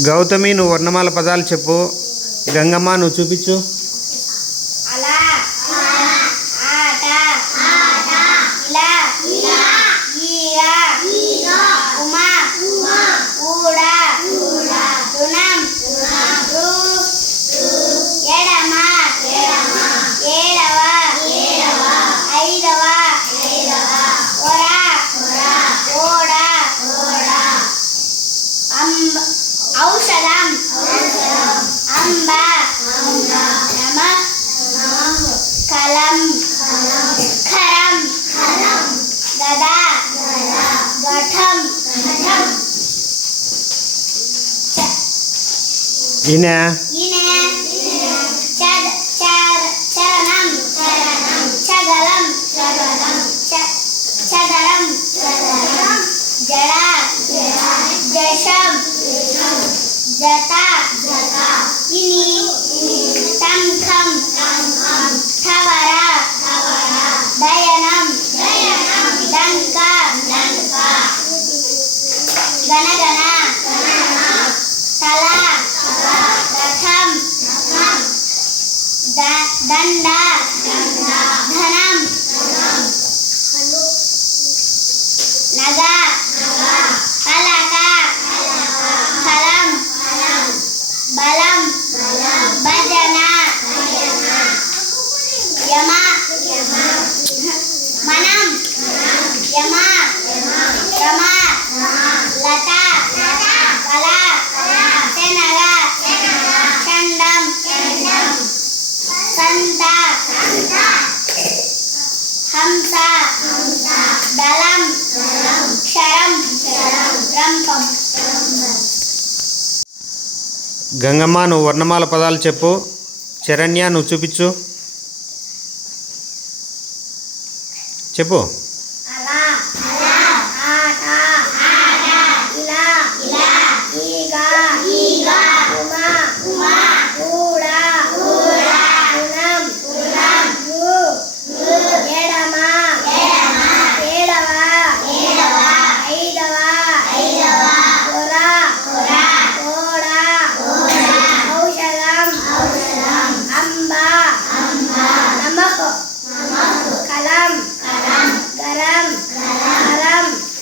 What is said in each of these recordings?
గౌతమి నువ్వు వర్ణమాల పదాలు చెప్పు. గంగమ్మ నువ్వు చూపించు. ఔషధం. అంబ. నమ. కలం ఖరం గదా. ఘటం. ఈయన? చరణం. చగలం చదరం. జడ. జషం. దళం క్షరం రంపం. గంగమ్మ నువ్వు వర్ణమాల పదాలు చెప్పు. చరణ్య నువ్వు చూపించు. చెప్పు.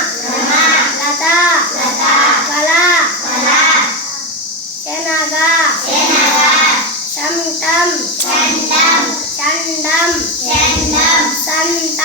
妈妈，爸爸，爸爸，爸爸，奶奶家，奶奶家，汤汤，汤汤，汤汤，汤汤，汤汤。